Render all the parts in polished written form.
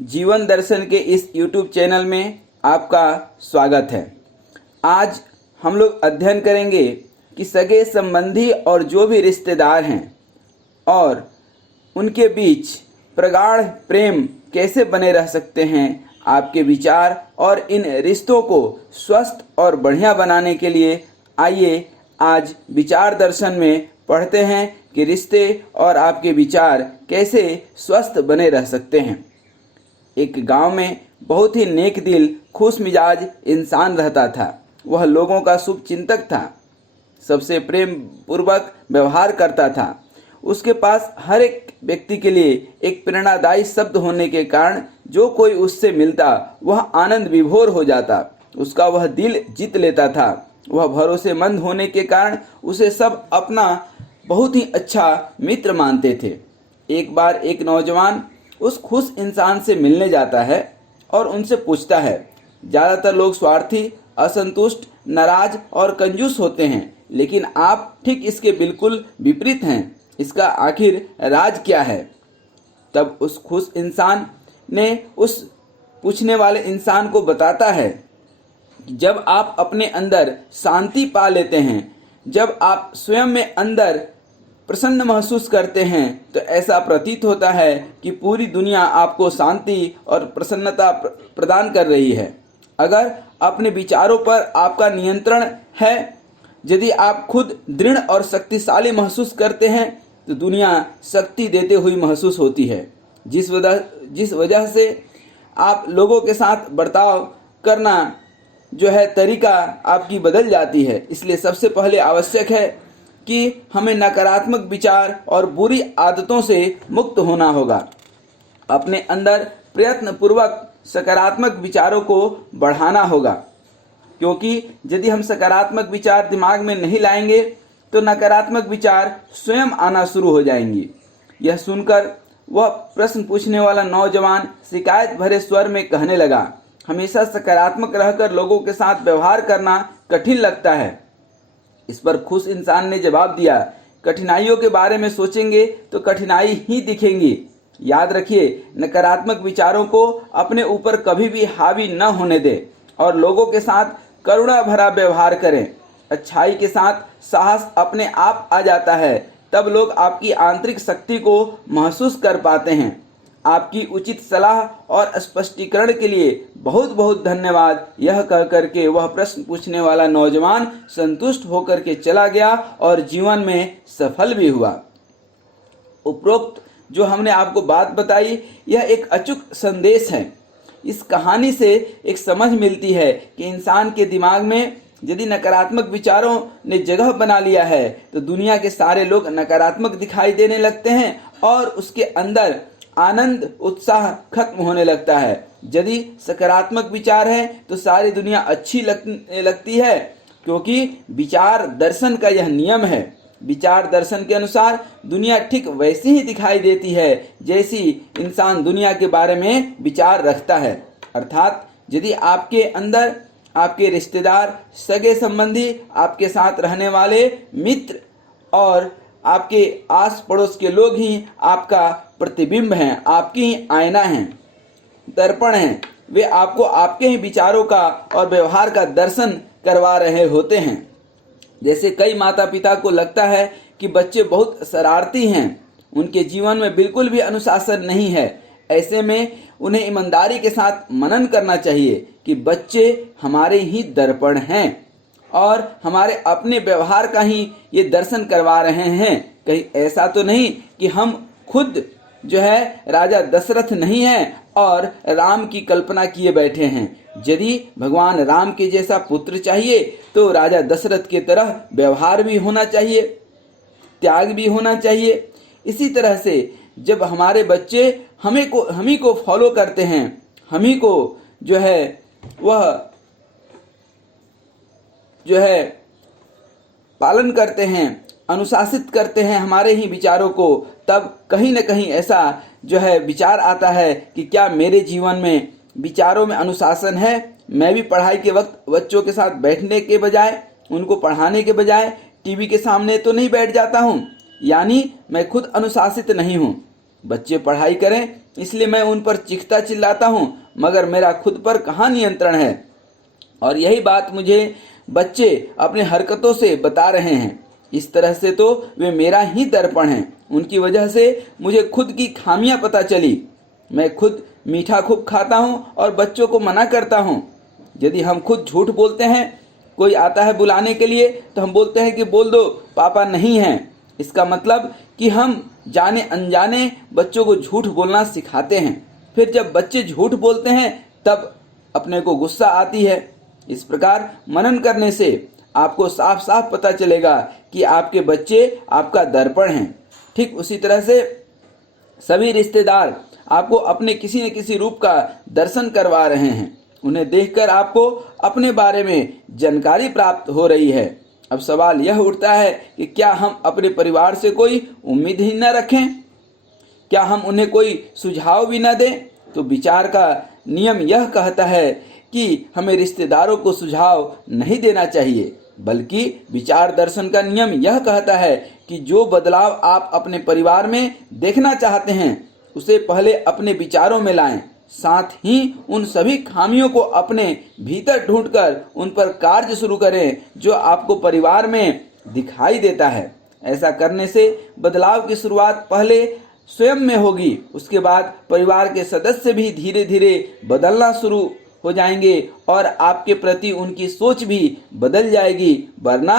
जीवन दर्शन के इस YouTube चैनल में आपका स्वागत है। आज हम लोग अध्ययन करेंगे कि सगे संबंधी और जो भी रिश्तेदार हैं और उनके बीच प्रगाढ़ प्रेम कैसे बने रह सकते हैं। आपके विचार और इन रिश्तों को स्वस्थ और बढ़िया बनाने के लिए आइए आज विचार दर्शन में पढ़ते हैं कि रिश्ते और आपके विचार कैसे स्वस्थ बने रह सकते हैं। एक गांव में बहुत ही नेक दिल खुश मिजाज इंसान रहता था। वह लोगों का शुभ चिंतक था, सबसे प्रेम पूर्वक व्यवहार करता था। उसके पास हर एक व्यक्ति के लिए एक प्रेरणादायी शब्द होने के कारण जो कोई उससे मिलता वह आनंद विभोर हो जाता, उसका वह दिल जीत लेता था। वह भरोसेमंद होने के कारण उसे सब अपना बहुत ही अच्छा मित्र मानते थे। एक बार एक नौजवान उस खुश इंसान से मिलने जाता है और उनसे पूछता है, ज़्यादातर लोग स्वार्थी, असंतुष्ट, नाराज और कंजूस होते हैं, लेकिन आप ठीक इसके बिल्कुल विपरीत हैं। इसका आखिर राज क्या है? तब उस खुश इंसान ने उस पूछने वाले इंसान को बताता है, जब आप अपने अंदर शांति पा लेते हैं, जब आप स्वयं में अंदर प्रसन्न महसूस करते हैं, तो ऐसा प्रतीत होता है कि पूरी दुनिया आपको शांति और प्रसन्नता प्रदान कर रही है। अगर अपने विचारों पर आपका नियंत्रण है, यदि आप खुद दृढ़ और शक्तिशाली महसूस करते हैं, तो दुनिया शक्ति देते हुई महसूस होती है। जिस वजह से आप लोगों के साथ बर्ताव करना जो है तरीका आपकी बदल जाती है। इसलिए सबसे पहले आवश्यक है कि हमें नकारात्मक विचार और बुरी आदतों से मुक्त होना होगा। अपने अंदर प्रयत्न पूर्वक सकारात्मक विचारों को बढ़ाना होगा, क्योंकि यदि हम सकारात्मक विचार दिमाग में नहीं लाएंगे तो नकारात्मक विचार स्वयं आना शुरू हो जाएंगे। यह सुनकर वह प्रश्न पूछने वाला नौजवान शिकायत भरे स्वर में कहने लगा, हमेशा सकारात्मक रहकर लोगों के साथ व्यवहार करना कठिन लगता है। इस पर खुश इंसान ने जवाब दिया, कठिनाइयों के बारे में सोचेंगे तो कठिनाई ही दिखेंगी। याद रखिए, नकारात्मक विचारों को अपने ऊपर कभी भी हावी न होने दें और लोगों के साथ करुणा भरा व्यवहार करें। अच्छाई के साथ साहस अपने आप आ जाता है, तब लोग आपकी आंतरिक शक्ति को महसूस कर पाते हैं। आपकी उचित सलाह और स्पष्टीकरण के लिए बहुत बहुत धन्यवाद। यह कह करके वह प्रश्न पूछने वाला नौजवान संतुष्ट होकर के चला गया और जीवन में सफल भी हुआ। उपरोक्त जो हमने आपको बात बताई, यह एक अचूक संदेश है। इस कहानी से एक समझ मिलती है कि इंसान के दिमाग में यदि नकारात्मक विचारों ने जगह बना लिया है तो दुनिया के सारे लोग नकारात्मक दिखाई देने लगते हैं और उसके अंदर आनंद उत्साह खत्म होने लगता है। यदि सकारात्मक विचार है तो सारी दुनिया अच्छी लगती है, क्योंकि विचार दर्शन का यह नियम है। विचार दर्शन के अनुसार दुनिया ठीक वैसी ही दिखाई देती है जैसी इंसान दुनिया के बारे में विचार रखता है। अर्थात यदि आपके अंदर आपके रिश्तेदार, सगे संबंधी, आपके साथ रहने वाले मित्र और आपके आस पड़ोस के लोग ही आपका प्रतिबिंब हैं, आपकी ही आईना हैं, दर्पण हैं। वे आपको आपके ही विचारों का और व्यवहार का दर्शन करवा रहे होते हैं। जैसे कई माता पिता को लगता है कि बच्चे बहुत शरारती हैं, उनके जीवन में बिल्कुल भी अनुशासन नहीं है। ऐसे में उन्हें ईमानदारी के साथ मनन करना चाहिए कि बच्चे हमारे ही दर्पण हैं और हमारे अपने व्यवहार का ही ये दर्शन करवा रहे हैं। कहीं ऐसा तो नहीं कि हम खुद जो है राजा दशरथ नहीं हैं और राम की कल्पना किए बैठे हैं। यदि भगवान राम के जैसा पुत्र चाहिए तो राजा दशरथ की तरह व्यवहार भी होना चाहिए, त्याग भी होना चाहिए। इसी तरह से जब हमारे बच्चे हमी को फॉलो करते हैं, हमी को जो है वह जो है पालन करते हैं, अनुशासित करते हैं हमारे ही विचारों को, तब कहीं न कहीं ऐसा जो है विचार आता है कि क्या मेरे जीवन में विचारों में अनुशासन है। मैं भी पढ़ाई के वक्त बच्चों के साथ बैठने के बजाय, उनको पढ़ाने के बजाय टीवी के सामने तो नहीं बैठ जाता हूँ, यानी मैं खुद अनुशासित नहीं हूँ। बच्चे पढ़ाई करें इसलिए मैं उन पर चीखता चिल्लाता हूँ, मगर मेरा खुद पर कहाँ नियंत्रण है। और यही बात मुझे बच्चे अपने हरकतों से बता रहे हैं। इस तरह से तो वे मेरा ही दर्पण हैं। उनकी वजह से मुझे खुद की खामियां पता चली। मैं खुद मीठा खूब खाता हूँ और बच्चों को मना करता हूँ। यदि हम खुद झूठ बोलते हैं, कोई आता है बुलाने के लिए तो हम बोलते हैं कि बोल दो पापा नहीं हैं। इसका मतलब कि हम जाने अनजाने बच्चों को झूठ बोलना सिखाते हैं। फिर जब बच्चे झूठ बोलते हैं तब अपने को गुस्सा आती है। इस प्रकार मनन करने से आपको साफ साफ पता चलेगा कि आपके बच्चे आपका दर्पण हैं। ठीक उसी तरह से सभी रिश्तेदार आपको अपने किसी न किसी रूप का दर्शन करवा रहे हैं। उन्हें देखकर आपको अपने बारे में जानकारी प्राप्त हो रही है। अब सवाल यह उठता है कि क्या हम अपने परिवार से कोई उम्मीद ही न रखें? क्या हम उन्हें कोई सुझाव भी न दें? तो विचार का नियम यह कहता है कि हमें रिश्तेदारों को सुझाव नहीं देना चाहिए, बल्कि विचार दर्शन का नियम यह कहता है कि जो बदलाव आप अपने परिवार में देखना चाहते हैं उसे पहले अपने विचारों में लाएं। साथ ही उन सभी खामियों को अपने भीतर ढूंढकर उन पर कार्य शुरू करें जो आपको परिवार में दिखाई देता है। ऐसा करने से बदलाव की शुरुआत पहले स्वयं में होगी, उसके बाद परिवार के सदस्य भी धीरे धीरे बदलना शुरू हो जाएंगे और आपके प्रति उनकी सोच भी बदल जाएगी। वरना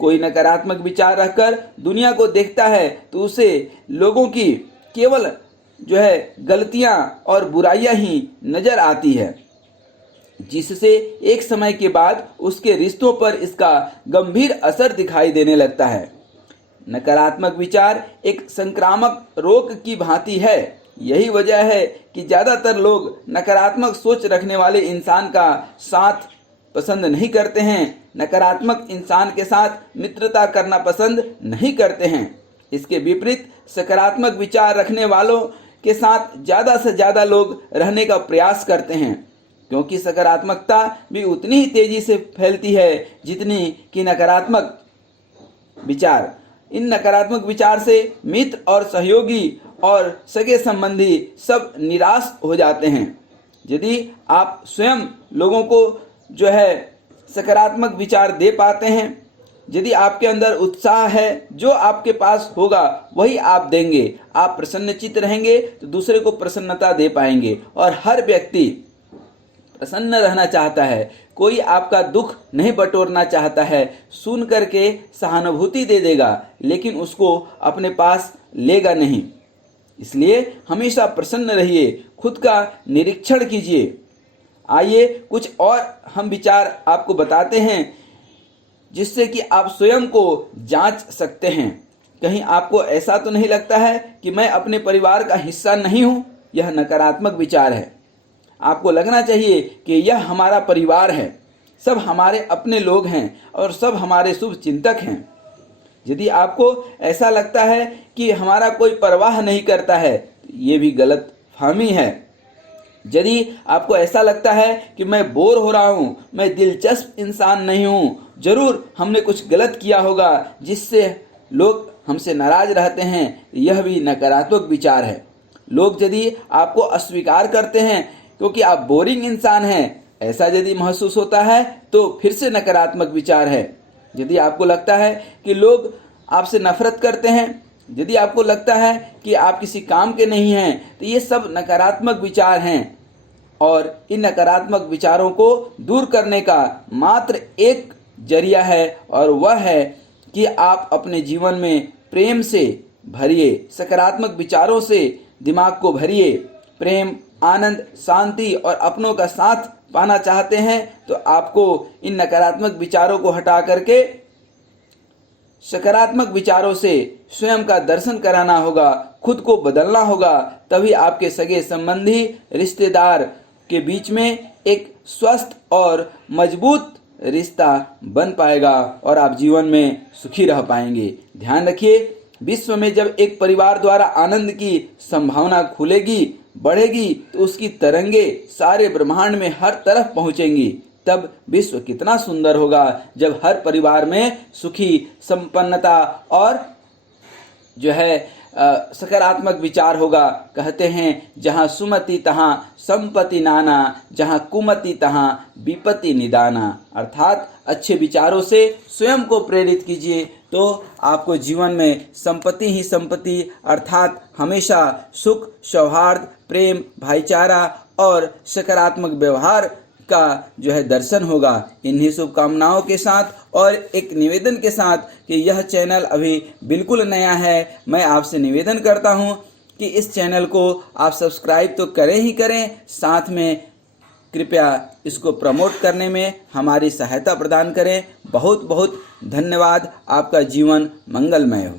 कोई नकारात्मक विचार रखकर दुनिया को देखता है तो उसे लोगों की केवल गलतियां और बुराइयां ही नजर आती है, जिससे एक समय के बाद उसके रिश्तों पर इसका गंभीर असर दिखाई देने लगता है। नकारात्मक विचार एक संक्रामक रोग की भांति है। यही वजह है कि ज्यादातर लोग नकारात्मक सोच रखने वाले इंसान का साथ पसंद नहीं करते हैं, नकारात्मक इंसान के साथ मित्रता करना पसंद नहीं करते हैं। इसके विपरीत सकारात्मक विचार रखने वालों के साथ ज़्यादा से ज़्यादा लोग रहने का प्रयास करते हैं, क्योंकि सकारात्मकता भी उतनी ही तेजी से फैलती है जितनी कि नकारात्मक विचार। इन नकारात्मक विचार से मित्र और सहयोगी और सगे संबंधी सब निराश हो जाते हैं। यदि आप स्वयं लोगों को सकारात्मक विचार दे पाते हैं, यदि आपके अंदर उत्साह है, जो आपके पास होगा वही आप देंगे। आप प्रसन्नचित्त रहेंगे तो दूसरे को प्रसन्नता दे पाएंगे। और हर व्यक्ति प्रसन्न रहना चाहता है, कोई आपका दुख नहीं बटोरना चाहता है। सुन करके सहानुभूति दे देगा लेकिन उसको अपने पास लेगा नहीं। इसलिए हमेशा प्रसन्न रहिए, खुद का निरीक्षण कीजिए। आइए कुछ और हम विचार आपको बताते हैं जिससे कि आप स्वयं को जांच सकते हैं। कहीं आपको ऐसा तो नहीं लगता है कि मैं अपने परिवार का हिस्सा नहीं हूं? यह नकारात्मक विचार है। आपको लगना चाहिए कि यह हमारा परिवार है, सब हमारे अपने लोग हैं और सब हमारे शुभ चिंतक हैं। यदि आपको ऐसा लगता है कि हमारा कोई परवाह नहीं करता है, तो ये भी गलत फहमी है। यदि आपको ऐसा लगता है कि मैं बोर हो रहा हूँ, मैं दिलचस्प इंसान नहीं हूँ, जरूर हमने कुछ गलत किया होगा जिससे लोग हमसे नाराज रहते हैं, यह भी नकारात्मक विचार है। लोग यदि आपको अस्वीकार करते हैं क्योंकि आप बोरिंग इंसान हैं, ऐसा यदि महसूस होता है तो फिर से नकारात्मक विचार है। यदि आपको लगता है कि लोग आपसे नफरत करते हैं, यदि आपको लगता है कि आप किसी काम के नहीं हैं, तो ये सब नकारात्मक विचार हैं। और इन नकारात्मक विचारों को दूर करने का मात्र एक जरिया है और वह है कि आप अपने जीवन में प्रेम से भरिए, सकारात्मक विचारों से दिमाग को भरिए। प्रेम, आनंद, शांति और अपनों का साथ पाना चाहते हैं तो आपको इन नकारात्मक विचारों को हटा करके सकारात्मक विचारों से स्वयं का दर्शन कराना होगा, खुद को बदलना होगा। तभी आपके सगे संबंधी, रिश्तेदार के बीच में एक स्वस्थ और मजबूत रिश्ता बन पाएगा और आप जीवन में सुखी रह पाएंगे। ध्यान रखिए, विश्व में जब एक परिवार द्वारा आनंद की संभावना खुलेगी, बढ़ेगी, तो उसकी तरंगे सारे ब्रह्मांड में हर तरफ पहुंचेंगी। तब विश्व कितना सुंदर होगा जब हर परिवार में सुखी, संपन्नता और सकारात्मक विचार होगा। कहते हैं जहाँ सुमति तहाँ संपत्ति नाना, जहाँ कुमति तहाँ विपत्ति निदाना। अर्थात अच्छे विचारों से स्वयं को प्रेरित कीजिए तो आपको जीवन में संपत्ति ही संपत्ति, अर्थात हमेशा सुख, सौहार्द, प्रेम, भाईचारा और सकारात्मक व्यवहार का जो है दर्शन होगा। इन्हीं शुभकामनाओं के साथ और एक निवेदन के साथ कि यह चैनल अभी बिल्कुल नया है, मैं आपसे निवेदन करता हूं कि इस चैनल को आप सब्सक्राइब तो करें ही करें, साथ में कृपया इसको प्रमोट करने में हमारी सहायता प्रदान करें। बहुत बहुत धन्यवाद। आपका जीवन मंगलमय हो।